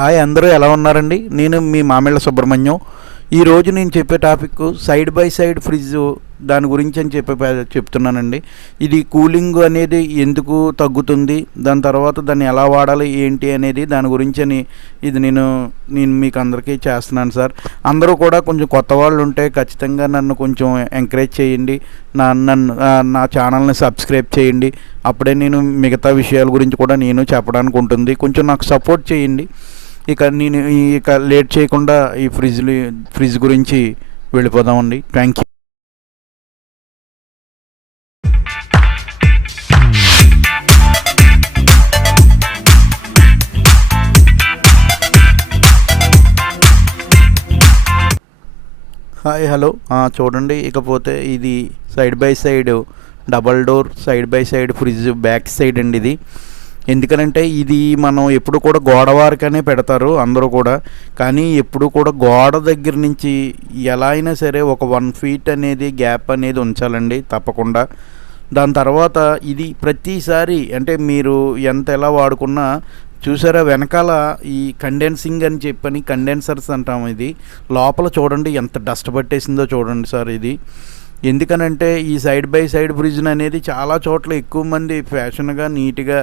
Hi, అందరూ ఎలా ఉన్నారండి? నేను మీ మామిళ్ళ సుబ్రహ్మణ్యం. ఈరోజు నేను చెప్పే topic side by side fridge దాని గురించి అని చెప్తున్నానండి. ఇది కూలింగ్ అనేది ఎందుకు తగ్గుతుంది, దాని తర్వాత దాన్ని ఎలా వాడాలి ఏంటి అనేది దాని గురించి అని నేను మీకు అందరికీ చేస్తున్నాను సార్. అందరూ కూడా కొంచెం కొత్త వాళ్ళు ఉంటే ఖచ్చితంగా నన్ను కొంచెం ఎంకరేజ్ చేయండి. నా ఛానల్ని సబ్స్క్రైబ్ చేయండి. అప్పుడే నేను మిగతా విషయాల గురించి కూడా నేను చెప్పడానికి ఉంటుంది. కొంచెం నాకు సపోర్ట్ చేయండి. ఇక లేట్ చేయకుండా ఈ ఫ్రిడ్జ్ గురించి వెళ్ళిపోదామండి. Thank you. Hi, hello. చూడండి, ఇకపోతే ఇది side by side double door side by side fridge back side అండి. ఇది ఎందుకనంటే ఇది మనం ఎప్పుడు కూడా గోడ వారికనే పెడతారు అందరూ కూడా. కానీ ఎప్పుడు కూడా గోడ దగ్గర నుంచి ఎలా అయినా సరే ఒక 1 ఫీట్ అనేది గ్యాప్ అనేది ఉంచాలండి తప్పకుండా. దాని తర్వాత ఇది ప్రతిసారి అంటే మీరు ఎలా వాడుకున్నా చూసారా, వెనకాల ఈ కండెన్సింగ్ అని చెప్పని కండెన్సర్స్ అంటాం. ఇది లోపల చూడండి ఎంత డస్ట్ పట్టేసిందో చూడండి సార్. ఇది ఎందుకనంటే ఈ సైడ్ బై సైడ్ ఫ్రిడ్జ్ అనేది చాలా చోట్ల ఎక్కువ మంది ఫ్యాషన్గా నీట్గా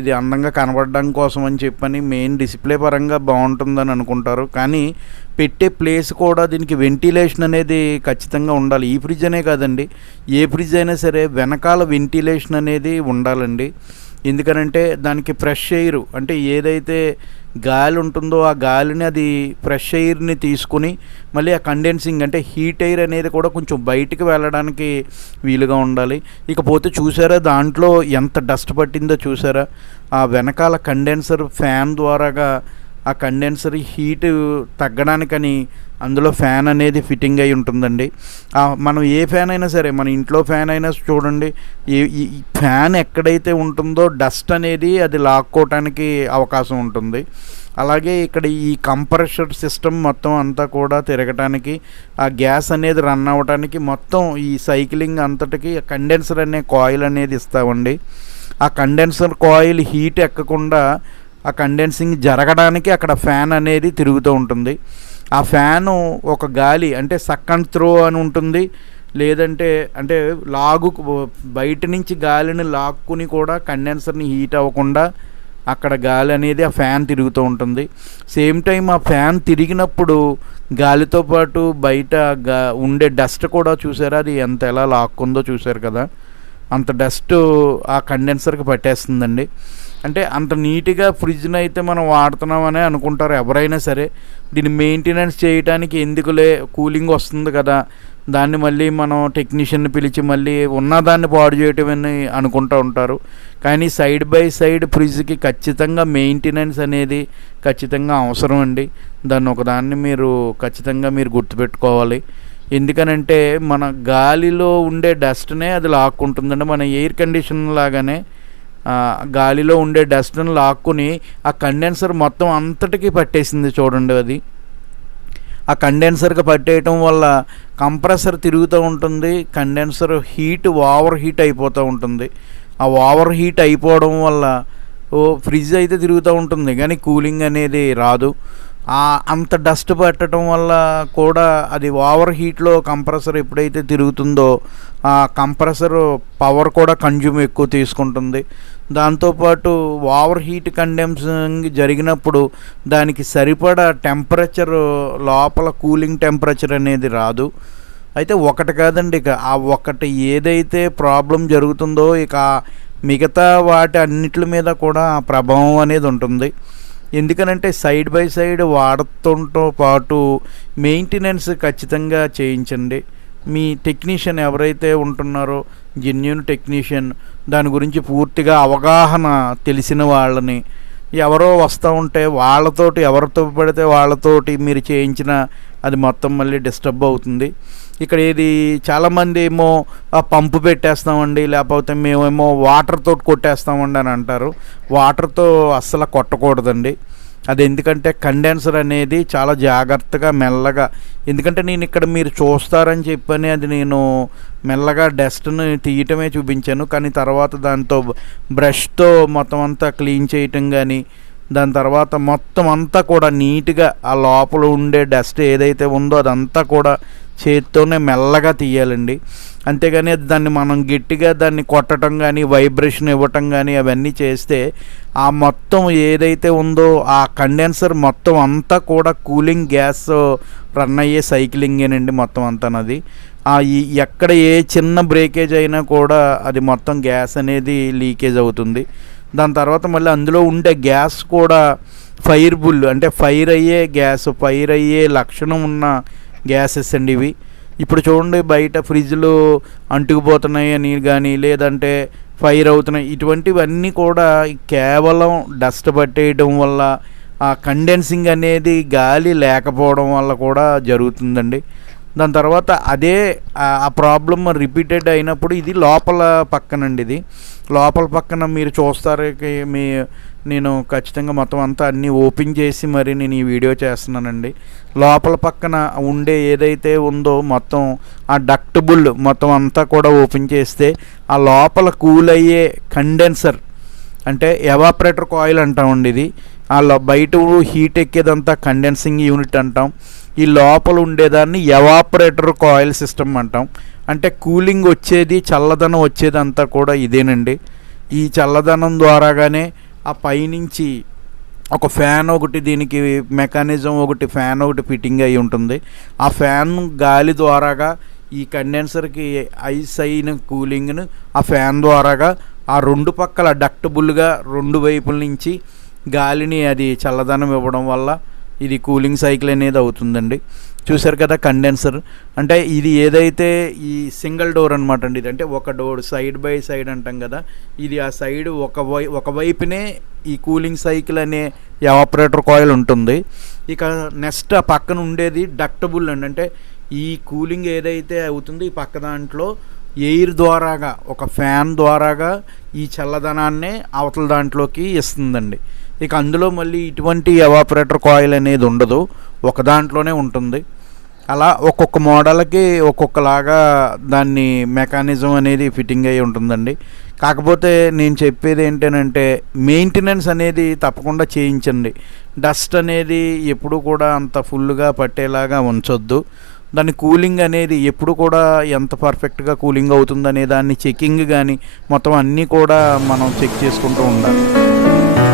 ఇది అందంగా కనబడడం కోసం అని చెప్పని మెయిన్ డిస్ప్లే పరంగా బాగుంటుందని అనుకుంటారు. కానీ పెట్టే ప్లేస్ కూడా దీనికి వెంటిలేషన్ అనేది ఖచ్చితంగా ఉండాలి. ఈ ఫ్రిడ్జ్ అనే కాదండి, ఏ ఫ్రిడ్జ్ అయినా సరే వెనకాల వెంటిలేషన్ అనేది ఉండాలండి. ఎందుకనంటే దానికి ఫ్రెష్ ఎయిర్ అంటే ఏదైతే గాలి ఉంటుందో ఆ గాలిని అది ఫ్రెష్ ఎయిర్ని తీసుకుని మళ్ళీ ఆ కండెన్సింగ్ అంటే హీట్ ఎయిర్ అనేది కూడా కొంచెం బయటికి వెళ్ళడానికి వీలుగా ఉండాలి. ఇకపోతే చూసారా దాంట్లో ఎంత డస్ట్ పట్టిందో చూసారా. ఆ వెనకాల కండెన్సర్ ఫ్యాన్ ద్వారాగా ఆ కండెన్సర్ హీట్ తగ్గడానికని అందులో ఫ్యాన్ అనేది ఫిట్టింగ్ అయి ఉంటుందండి. మనం ఏ ఫ్యాన్ అయినా సరే, మన ఇంట్లో ఫ్యాన్ అయినా చూడండి, ఈ ఫ్యాన్ ఎక్కడైతే ఉంటుందో డస్ట్ అనేది అది లాక్కోవటానికి అవకాశం ఉంటుంది. అలాగే ఇక్కడ ఈ కంప్రెషర్ సిస్టమ్ మొత్తం అంతా కూడా తిరగటానికి, ఆ గ్యాస్ అనేది రన్ అవ్వటానికి మొత్తం ఈ సైక్లింగ్ అంతటికి కండెన్సర్ అనే కాయిల్ అనేది ఇస్తామండి. ఆ కండెన్సర్ కాయిల్ హీట్ ఎక్కకుండా ఆ కండెన్సింగ్ జరగడానికి అక్కడ ఫ్యాన్ అనేది తిరుగుతూ ఉంటుంది. ఆ ఫ్యాను ఒక గాలి అంటే సక్ అండ్ త్రో అని ఉంటుంది, లేదంటే అంటే బయట నుంచి గాలిని లాక్కుని కూడా కండెన్సర్ని హీట్ అవ్వకుండా అక్కడ గాలి అనేది ఆ ఫ్యాన్ తిరుగుతూ ఉంటుంది. సేమ్ టైం ఆ ఫ్యాన్ తిరిగినప్పుడు గాలితో పాటు బయట ఉండే డస్ట్ కూడా చూసారా, అది ఎలా లాక్కుందో చూసారు కదా. అంత డస్ట్ ఆ కండెన్సర్కి పట్టేస్తుందండి. అంటే అంత నీట్గా ఫ్రిడ్జ్ని అయితే మనం వాడుతున్నామని అనుకుంటారు ఎవరైనా సరే. దీన్ని మెయింటెనెన్స్ చేయడానికి ఎందుకులే, కూలింగ్ వస్తుంది కదా, దాన్ని మళ్ళీ మనం టెక్నీషియన్ని పిలిచి మళ్ళీ ఉన్నదాన్ని పాడు చేయటమని అనుకుంటూ ఉంటారు. కానీ సైడ్ బై సైడ్ ఫ్రిడ్జ్కి ఖచ్చితంగా మెయింటెనెన్స్ అనేది ఖచ్చితంగా అవసరం అండి. ఒకదాన్ని మీరు ఖచ్చితంగా గుర్తుపెట్టుకోవాలి. ఎందుకనంటే మన గాలిలో ఉండే డస్ట్నే అది లాక్కుంటుందండి. మన ఎయిర్ కండిషన్ లాగానే గాలిలో ఉండే డస్ట్ని లాక్కుని ఆ కండెన్సర్ మొత్తం అంతటికీ పట్టేసింది చూడండి. అది ఆ కండెన్సర్కి పట్టేయటం వల్ల కంప్రెసర్ తిరుగుతూ ఉంటుంది, కండెన్సర్ ఓవర్ హీట్ అయిపోతూ ఉంటుంది. ఆ ఓవర్ హీట్ అయిపోవడం వల్ల ఫ్రిడ్జ్ అయితే తిరుగుతూ ఉంటుంది కానీ కూలింగ్ అనేది రాదు. అంత డస్ట్ పట్టడం వల్ల కూడా అది ఓవర్ హీట్లో కంప్రెసర్ ఎప్పుడైతే తిరుగుతుందో ఆ కంప్రెసర్ పవర్ కూడా కన్జ్యూమ్ ఎక్కువ తీసుకుంటుంది. దాంతోపాటు ఓవర్ హీట్ కండెన్సింగ్ జరిగినప్పుడు దానికి సరిపడా టెంపరేచర్ లోపల కూలింగ్ టెంపరేచర్ అనేది రాదు. అయితే ఒకటి కాదండి, ఇక ఆ ఒకటి ఏదైతే ప్రాబ్లం జరుగుతుందో ఇక మిగతా వాటి అన్నిటి మీద కూడా ఆ ప్రభావం అనేది ఉంటుంది. ఎందుకనంటే సైడ్ బై సైడ్ వాడుతుంతో పాటు మెయింటెనెన్స్ ఖచ్చితంగా చేయించండి. మీ టెక్నీషియన్ ఎవరైతే ఉంటున్నారో జెన్యూన్ టెక్నీషియన్, దాని గురించి పూర్తిగా అవగాహన తెలిసిన వాళ్ళని ఎవరో వస్తూ ఉంటే ఎవరితో పడితే వాళ్ళతోటి మీరు చేయించిన అది మొత్తం మళ్ళీ డిస్టర్బ్ అవుతుంది. ఇక్కడ ఇది చాలామంది ఏమో పంపు పెట్టేస్తామండి, లేకపోతే మేమేమో వాటర్తో కొట్టేస్తామండి అని అంటారు. వాటర్తో అస్సలు కొట్టకూడదండి. అది ఎందుకంటే కండెన్సర్ అనేది చాలా జాగ్రత్తగా మెల్లగా, ఎందుకంటే నేను ఇక్కడ మీరు చూస్తారని చెప్పని అది నేను మెల్లగా డస్ట్ని తీయటమే చూపించాను. కానీ తర్వాత దాంతో బ్రష్తో మొత్తం అంతా క్లీన్ చేయటం కానీ, దాని తర్వాత మొత్తం అంతా కూడా నీట్గా ఆ లోపల ఉండే డస్ట్ ఏదైతే ఉందో అదంతా కూడా చేత్తోనే మెల్లగా తీయాలండి. అంతేగాని దాన్ని మనం గట్టిగా దాన్ని కొట్టడం కానీ వైబ్రేషన్ ఇవ్వటం కానీ అవన్నీ చేస్తే ఆ మొత్తం ఏదైతే ఉందో ఆ కండెన్సర్ మొత్తం అంతా కూడా కూలింగ్ గ్యాస్ రన్ అయ్యే సైక్లింగేనండి మొత్తం అంతానది. ఎక్కడ ఏ చిన్న బ్రేకేజ్ అయినా కూడా అది మొత్తం గ్యాస్ అనేది లీకేజ్ అవుతుంది. దాని తర్వాత మళ్ళీ అందులో ఉండే గ్యాస్ కూడా ఫైర్బుల్, అంటే ఫైర్ అయ్యే లక్షణం ఉన్న గ్యాసెస్ అండి ఇవి. ఇప్పుడు చూడండి, బయట ఫ్రిడ్జ్లు అంటుకుపోతున్నాయి అని కానీ, లేదంటే ఫైర్ అవుతున్నాయి, ఇటువంటివన్నీ కూడా కేవలం డస్ట్ పట్టేయడం వల్ల, ఆ కండెన్సింగ్ అనేది గాలి లేకపోవడం వల్ల కూడా జరుగుతుందండి. దాని తర్వాత అదే ఆ ప్రాబ్లం రిపీటెడ్ అయినప్పుడు ఇది లోపల పక్కనండి, ఇది లోపల పక్కన మీరు చూస్తారు. నేను ఖచ్చితంగా మొత్తం అంతా అన్నీ ఓపెన్ చేసి మరి నేను ఈ వీడియో చేస్తున్నానండి. లోపల పక్కన ఉండే ఏదైతే ఉందో మొత్తం ఆ డక్టబుల్ మొత్తం అంతా కూడా ఓపెన్ చేస్తే ఆ లోపల కూల్ అయ్యే కండెన్సర్, అంటే ఎవాపరేటర్ కాయిల్ అంటామండి ఇది. ఆ బయట హీట్ ఎక్కేదంతా కండెన్సింగ్ యూనిట్ అంటాం. ఈ లోపల ఉండేదాన్ని ఎవాపరేటర్ కాయిల్ సిస్టమ్ అంటాం. అంటే కూలింగ్ వచ్చేది, చల్లదనం వచ్చేది అంతా కూడా ఇదేనండి. ఈ చల్లదనం ద్వారాగానే ఆ పైనుంచి ఒక ఫ్యాన్ ఒకటి, దీనికి మెకానిజం ఒకటి, ఫ్యాన్ ఒకటి ఫిట్టింగ్ అయి ఉంటుంది. ఆ ఫ్యాన్ గాలి ద్వారాగా ఈ కండెన్సర్కి ఐస్ అయిన కూలింగ్ను ఆ ఫ్యాన్ ద్వారాగా ఆ రెండు పక్కల డక్టబుల్గా రెండు వైపుల నుంచి గాలిని అది చల్లదనం ఇవ్వడం వల్ల ఇది కూలింగ్ సైకిల్ అనేది అవుతుందండి. చూసారు కదా కండెన్సర్ అంటే ఇది ఏదైతే ఈ సింగిల్ డోర్ అనమాట అండి. ఇది అంటే ఒక డోర్ సైడ్ బై సైడ్ అంటాం కదా, ఇది ఆ సైడ్ ఒకవైపునే ఈ కూలింగ్ సైకిల్ అనే ఎవాపరేటర్ కాయిల్ ఉంటుంది. ఇక నెక్స్ట్ ఆ పక్కన ఉండేది డక్టబుల్ అండి. అంటే ఈ కూలింగ్ ఏదైతే అవుతుందో ఈ పక్క దాంట్లో ఎయిర్ ద్వారాగా, ఒక ఫ్యాన్ ద్వారాగా ఈ చల్లదనాన్నే అవతల దాంట్లోకి ఇస్తుందండి. ఇక అందులో మళ్ళీ ఇటువంటి ఎవాపరేటర్ కాయిల్ అనేది ఉండదు, ఒక దాంట్లోనే ఉంటుంది. అలా ఒక్కొక్క మోడల్కి ఒక్కొక్కలాగా దాన్ని మెకానిజం అనేది ఫిట్టింగ్ అయి ఉంటుందండి. కాకపోతే నేను చెప్పేది ఏంటంటే మెయింటెనెన్స్ అనేది తప్పకుండా చేయించండి. డస్ట్ అనేది ఎప్పుడు కూడా అంత ఫుల్గా పట్టేలాగా ఉంచొద్దు. దాని కూలింగ్ అనేది ఎప్పుడు కూడా ఎంత పర్ఫెక్ట్గా కూలింగ్ అవుతుందనే దాన్ని చెకింగ్ కానీ మొత్తం అన్నీ కూడా మనం చెక్ చేసుకుంటూ ఉండాలి.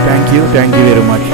Thank you very much.